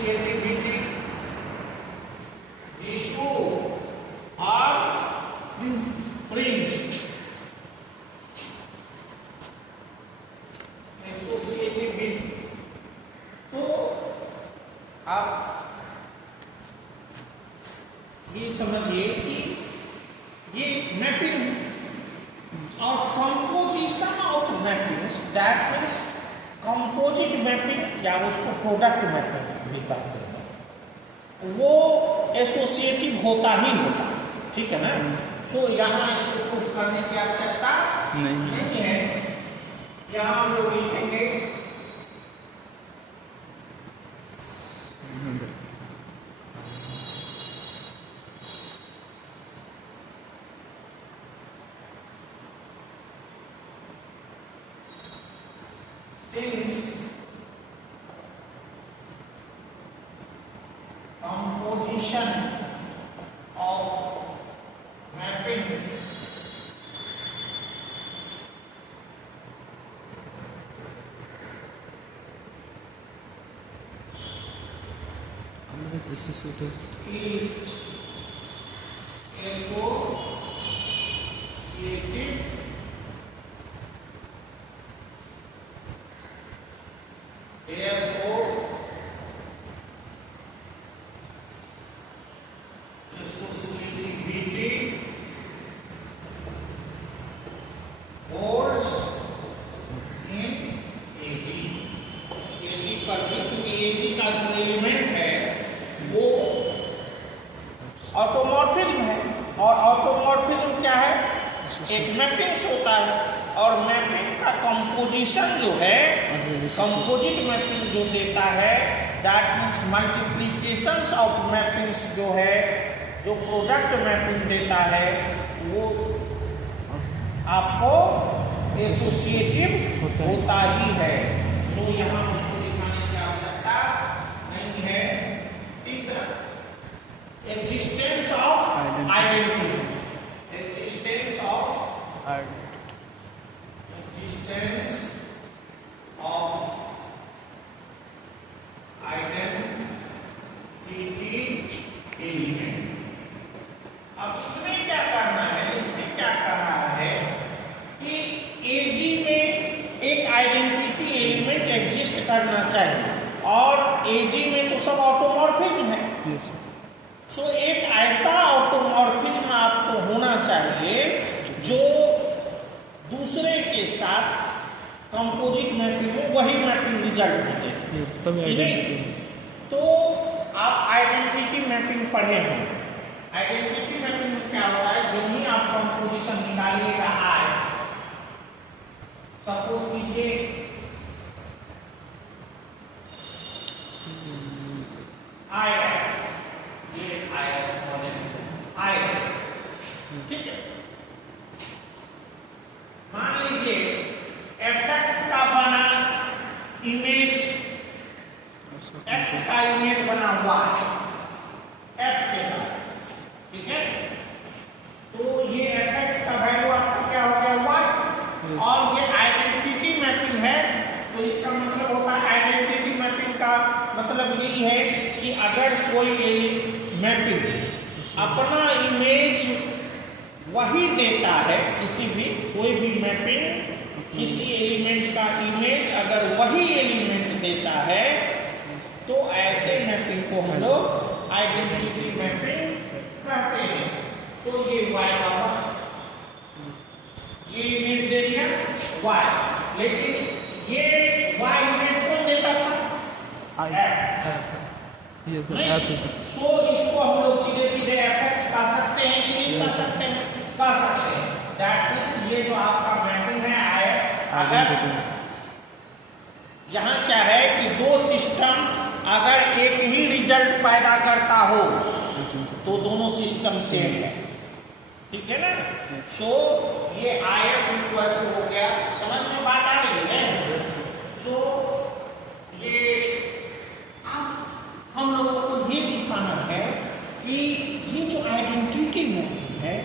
Associativity issue और Prince associativity. तो आप ये समझिए कि ये मैपिंग और composition of mappings, that means composite mapping या उसको प्रोडक्ट मैपिंग भी कहते हैं, वो एसोसिएटिव होता ही होता, ठीक है ना। सो यहाँ इसको प्रूफ करने की आवश्यकता नहीं है। यहाँ हम लोग लिखेंगे since composition of mappings is associated therefore associativity holds in AG। AG पर भी चूंकि AG का जो एलिमेंट है वो ऑटोमॉर्फिज्म है, और ऑटोमॉर्फिज्म क्या है, एक मैपिंग्स होता है, और मैपिंग का कंपोजिशन जो है, कंपोजिट मैपिंग जो देता है, that means multiplications of mappings जो है, जो प्रोडक्ट मैपिंग देता है, वो आपको एसोसिएटिव होता ही है। तो यहाँ उसको दिखाने की आवश्यकता नहीं है। तीसरा, existence of identity, existence of existence of identity element। अब इसमें क्या करना है, इसमें क्या कर रहा है कि AG में एक आइडेंटिटी एलिमेंट एग्जिस्ट करना चाहिए, और AG में तो सब ऑटोमॉर्फिज्म है। सो एक ऐसा ऑटोमॉर्फिज्म आपको होना चाहिए जो दूसरे के साथ कंपोजिट मैपिंग में वही मैपिंग रिजल्ट होते हैं। तो आप आइडेंटिटी मैपिंग पढ़े हैं। आइडेंटिटी मैपिंग में क्या होता है, जो ही आप कंपोजिशन निकालिएगा आए, सपोज कीजिए IF, ये IS मॉडल IF, ठीक है। मान लीजिए fx का बना इमेज, x का इमेज बना y f के बाद, ठीक है। तो ये fx का वैल्यू आपका क्या हो गया y, और ये आइडेंटिटी मैपिंग है। तो इसका मतलब होता है, आइडेंटिटी मैपिंग का मतलब यही है कि अगर कोई मैपिंग अपना इमेज वही देता है, किसी भी कोई भी मैपिंग किसी एलिमेंट का इमेज अगर वही एलिमेंट देता है, तो ऐसे मैपिंग को हम लोग आइडेंटिटी मैपिंग कहते हैं। तो ये y का ये इमेज दे दिया y, लेकिन ये y इमेज कौन देता था, f। सो इसको हम लोग सीधे सीधे fx कह सकते हैं कि नहीं कह सकते हैं, कह सकते हैं। दैट मीन्स ये जो आपका मैपिंग है आए, अगर यहाँ क्या है कि दो सिस्टम अगर एक ही रिजल्ट पैदा करता हो तो दोनों सिस्टम सेम है, ठीक है ना। सो ये IF इक्वल टू हो गया, समझ में बात आ रही है। सो ये हम लोगों को ये दिखाना है कि ये जो आइडेंटिटी मैपिंग है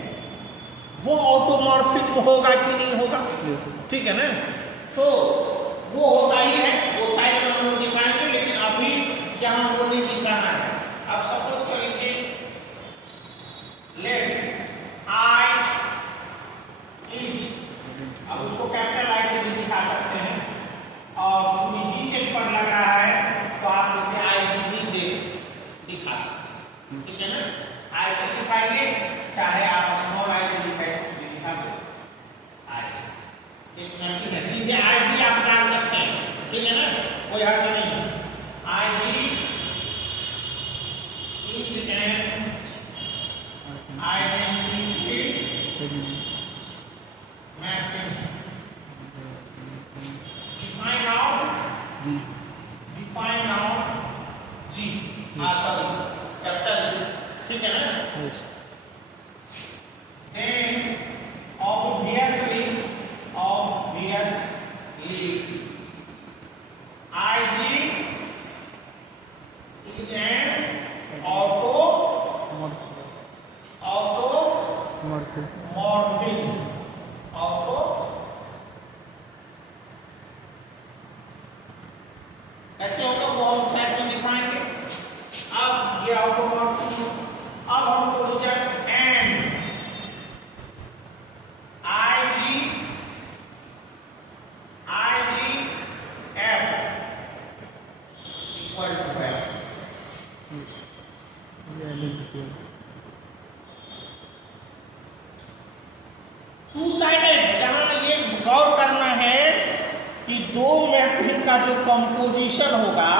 वो ऑटोमॉर्फिज्म होगा कि नहीं होगा, ठीक है ना। सो वो होता ही है, वो साइड में हम लोग दिखाएंगे, लेकिन अभी यहाँ हम लोगों ने जैसे आईडी आप डाल सकते हैं, ठीक है ना, कोई हर्ज नहीं है। ID is an identity mapping define out G capital G, ठीक है ना। Then obviously IG is an automorphism ऐसे होगा, वो हम साइड में दिखाएंगे। अब ये ऑटोमॉर्फिज्म, अब हमको रिजल्ट एंड टू साइडेड, जहां ये गौर करना है कि दो मैपिंग का जो कंपोजिशन होगा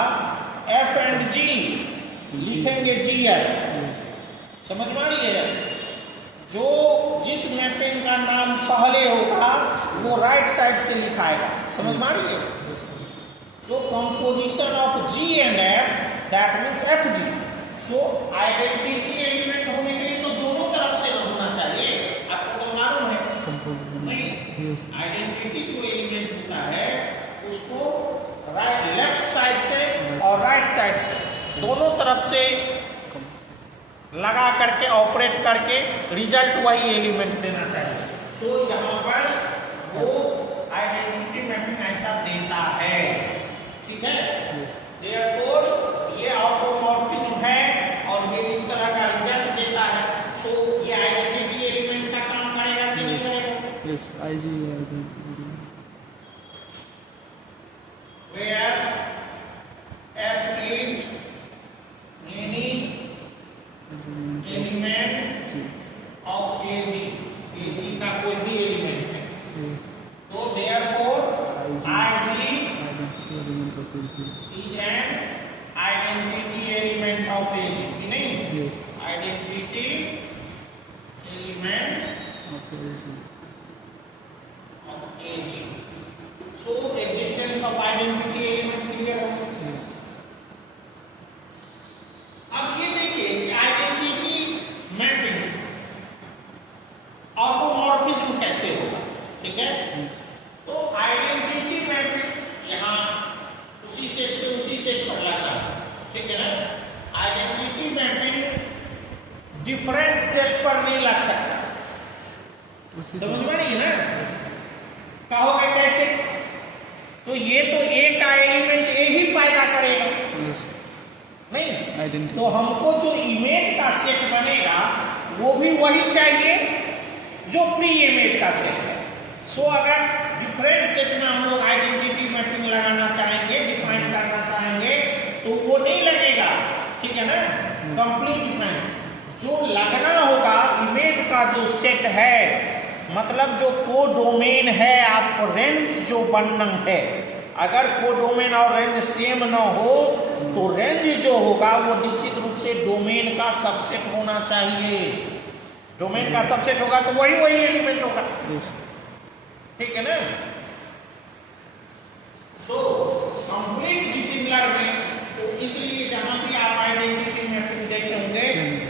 एफ एंड जी, लिखेंगे जी एफ, समझ में आ रही है। जो जिस मैपिंग का नाम पहले होगा वो राइट साइड से लिखाएगा, समझ में आ रही है। So composition of G and F that means F G. So identity element होने के लिए तो दोनों तरफ से होना चाहिए, आपको तो मालूम है नहीं। आइडेंटिटी जो एलिमेंट होता है उसको राइट लेफ्ट साइड से और राइट साइड से दोनों तरफ से लगा करके ऑपरेट करके रिजल्ट वही एलिमेंट देना चाहिए। सो यहाँ पर वो आइडेंटिटी मैपिंग ऐसा देता है, ठीक है। देयरफॉर ये ऑटोमॉर्फिज्म है और ये इस तरह का रिजल्ट देता है। सो ये आइडेंटिटी एलिमेंट का काम करेगा कि नहीं करेगा? Yes, IG identity where f is any element of AG, AG का कोई भी एलिमेंट है, तो therefore IG is an identity element of AG, नहीं? Identity element of AG. So existence of identity element clear है। अब ये देखिए कि आइडेंटिटी मैपिंग ऑटोमॉर्फिज्म कैसे होगा, ठीक है। तो आइडेंटिटी मैपिंग यहाँ उसी सेट से उसी सेट पर लाता है, ठीक है ना। आइडेंटिटी मैपिंग डिफरेंट सेट पर नहीं लग सकता, समझ में नहीं है ना। कहोगे कैसे? तो ये तो एक का एलिमेंट ए ही पैदा करेगा, नहीं? तो हमको जो इमेज का सेट बनेगा वो भी वही चाहिए जो प्री इमेज का सेट है। सो अगर डिफरेंट सेट में हम लोग आइडेंटिटी मैपिंग लगाना चाहेंगे, डिफाइन करना चाहेंगे, तो वो नहीं लगेगा, ठीक है ना। कंप्लीट डिफाइन जो लगना होगा इमेज का जो सेट है, मतलब जो कोडोमेन है, आप रेंज जो बनना है। अगर कोडोमेन और रेंज सेम ना हो तो रेंज जो होगा वो निश्चित रूप से डोमेन का सबसेट होना चाहिए। डोमेन का सबसेट होगा तो वही वही एलिमेंट होगा, ठीक है ना। सो कंप्लीट डिसिमिलर में, तो इसलिए जहां भी आप आइडेंटिटी मैपिंग देखे होंगे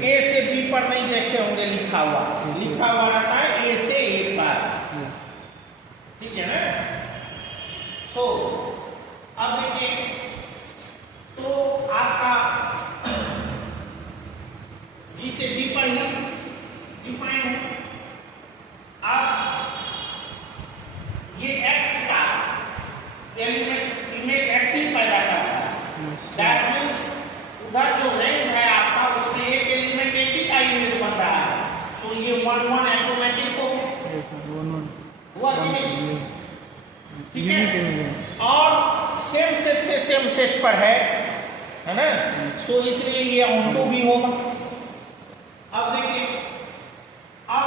ए से बी पर नहीं देखे होंगे लिखा हुआ रहता है ए से ए पर, ठीक है ना। सो अब देखिए, तो आपका जी से जी पर ही डिफाइन है। अब ये एक्स का एलिमेंट इमेज एक्स ही पैदा करता है, दैट मीन्स उधर जो रेंज है आपका उसमें एक एलिमेंट एक ही का इमेज बन रहा है। सो ये 1 1 ऑटोमेटिक हो हुआ कि नहीं, ठीक है। और सेम सेट से सेम सेट पर है ना। सो इसलिए ये ऑन्टो भी होगा। अब देखिए, अब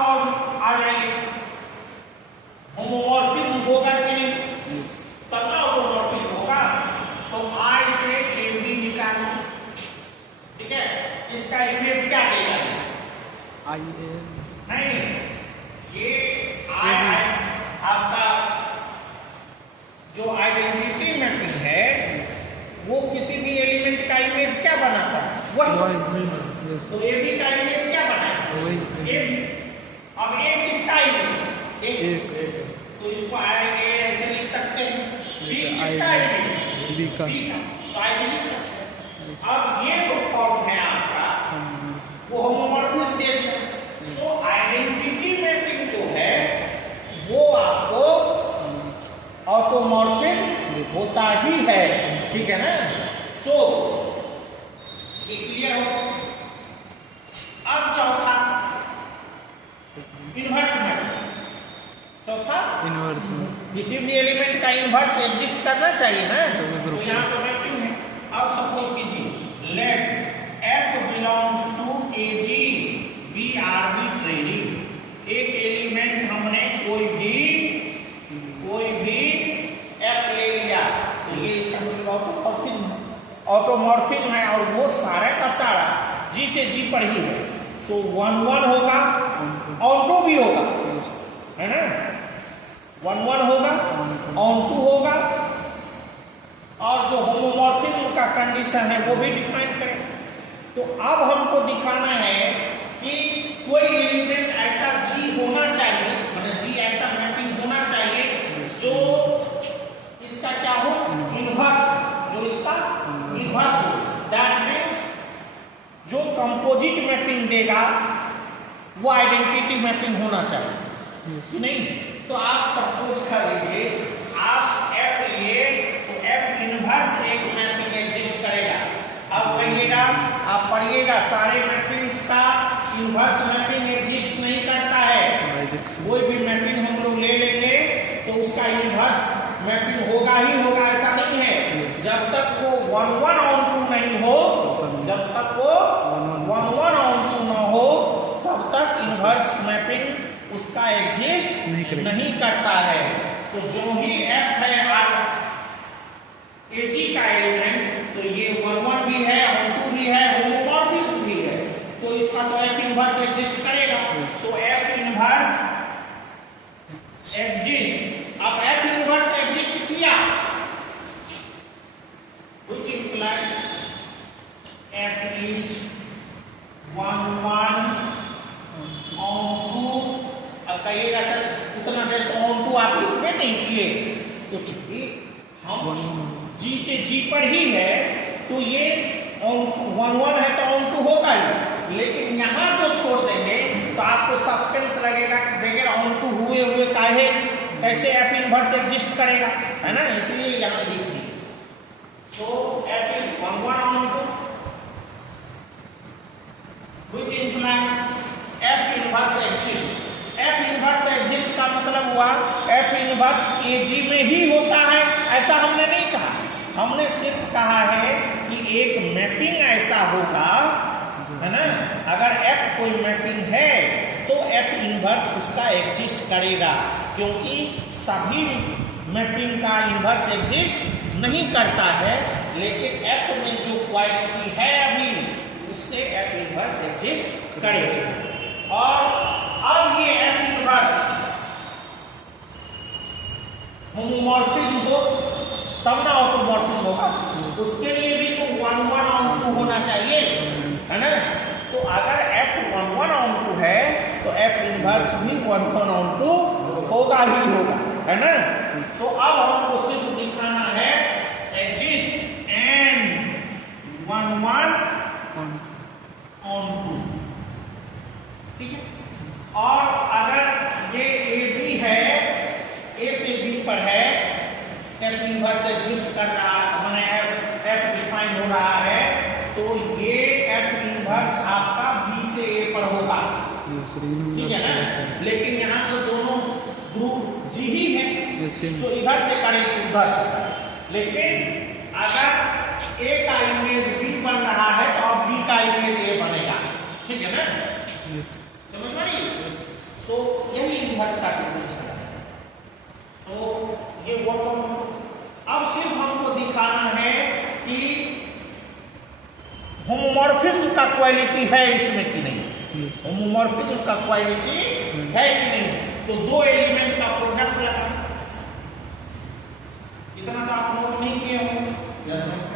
आ जाएंगे होमोमॉर्फिज्म होगा कि नहीं। आई ए नहीं, ये आई आपका जो आइडेंटिटी मैपिंग है वो किसी भी एलिमेंट का इमेज क्या बनाता है? वही। तो ए बी का इमेज क्या बनाएगा? वही। A B. अब ए किसका इमेज? एक। तो इसको आएंगे ऐसे लिख सकते हैं। बी किसका इमेज? बी का। तो आई लिख सकते हैं। अब ये जो फॉर्म है आपका वो होमोमॉर्फिज्म दे दिया। सो आइडेंटिटी मैपिंग जो है वो आपको ऑटोमॉर्फिज्म होता ही है, ठीक है ना? सो ये क्लियर हो। अब चौथा इनवर्स मैपिंग। चौथा इनवर्स किसी भी एलिमेंट का इनवर्स एग्जिस्ट करना चाहिए ना, तो यहाँ तो मैपिंग है। अब सपोज कीजिए let f belongs to AG be arbitrary. एक एलिमेंट हमने कोई भी f ले लिया तो ये इसका मतलब ऑटोमॉर्फिज्म है। ऑटोमॉर्फिज्म है और वो सारा का सारा G से G पर ही है। सो 1 1 होगा, ऑन 2 भी होगा, है ना? 1 1 होगा, ऑन 2 होगा, और जो होमोमॉर्फिज्म का कंडीशन है वो भी डिफाइन करें। तो अब हमको दिखाना है कि कोई एलिमेंट ऐसा G होना चाहिए, मतलब G ऐसा मैपिंग होना चाहिए जो इसका क्या हो? इनवर्स। जो इसका इनवर्स हो। दैट मीन्स जो कंपोजिट मैपिंग देगा वो आइडेंटिटी मैपिंग होना चाहिए, नहीं? तो आप सपोज कर लीजिए आप f लिए तो f इनवर्स एक मैपिंग एग्जिस्ट करेगा। अब कहिएगा, आप पढ़िएगा सारे मैपिंग्स का इनवर्स मैपिंग एग्जिस्ट नहीं करता है। कोई भी मैपिंग हम लोग ले लेंगे तो उसका इनवर्स मैपिंग होगा ही होगा, ऐसा नहीं है। जब तक वो 1 1 ऑन 2 नहीं हो, जब तक वो 1 1 ऑन 2 ना हो तब तक इनवर्स मैपिंग उसका एग्जिस्ट नहीं करता है। तो जो ही f है AG का एलिमेंट, तो ये 1 1 भी है, ऑन 2 भी है, होमोमॉर्फिज्म भी है, तो इसका तो f इनवर्स एग्जिस्ट करेगा। सो f इनवर्स एग्जिस्ट। अब f इनवर्स एग्जिस्ट किया which implies f is 1 1 on 2। अब कहिएगा सर उतना देर तो ऑन 2 आप लिखने नहीं किए, तो चूंकि हम G से G पर ही है तो ये ऑन 1 1 है तो ऑन 2 होगा ही, लेकिन यहाँ जो छोड़ देंगे तो आपको सस्पेंस लगेगा कि बगैर ऑन 2 हुए काहे कैसे f इनवर्स एग्जिस्ट करेगा, है ना? इसलिए यहाँ लिख दिए। तो f is 1 1 on 2 which implies f inverse exist. f inverse exist का मतलब हुआ f इनवर्स AG में ही होता है, ऐसा हमने नहीं कहा। हमने सिर्फ कहा है कि एक मैपिंग ऐसा होगा, है ना? अगर f कोई मैपिंग है तो f इनवर्स उसका एग्जिस्ट करेगा, क्योंकि सभी मैपिंग का इनवर्स एग्जिस्ट नहीं करता है, लेकिन f में जो क्वालिटी है अभी उससे f इनवर्स एग्जिस्ट करेगा। और अब ये f इनवर्स होमोमॉर्फिज्म हो तब ना ऑटोमॉर्फिज्म होगा, उसके लिए भी तो 1 1 on 2 होना चाहिए, है ना? तो अगर f 1 1 on 2 है तो f इनवर्स भी 1 1 on 2 होगा ही होगा, है ना? तो अब हमको सिर्फ दिखाना है एग्जिस्ट एंड 1 1 on 2, ठीक है? और अगर ये AB है, A से B पर है, f इनवर्स एग्जिस्ट कर रहा है, माने f डिफाइन हो रहा है, तो ये f इनवर्स आपका B से A पर होगा, ठीक है ना? लेकिन यहाँ तो दोनों ग्रुप G ही है, तो इधर से करेंगे उधर से करेंगे। लेकिन अगर A का इमेज B बन रहा है तो अब B का इमेज A बनेगा, ठीक है ना? समझ में आई? सो यही इनवर्स का कंडीशन है। तो ये वो अब सिर्फ हमको दिखाना है कि होमोमॉर्फिज्म का क्वालिटी है इसमें कि नहीं। होमोमॉर्फिज्म का क्वालिटी है कि नहीं, तो दो एलिमेंट का प्रोडक्ट लगा, इतना तो आप नोट नहीं किए हो।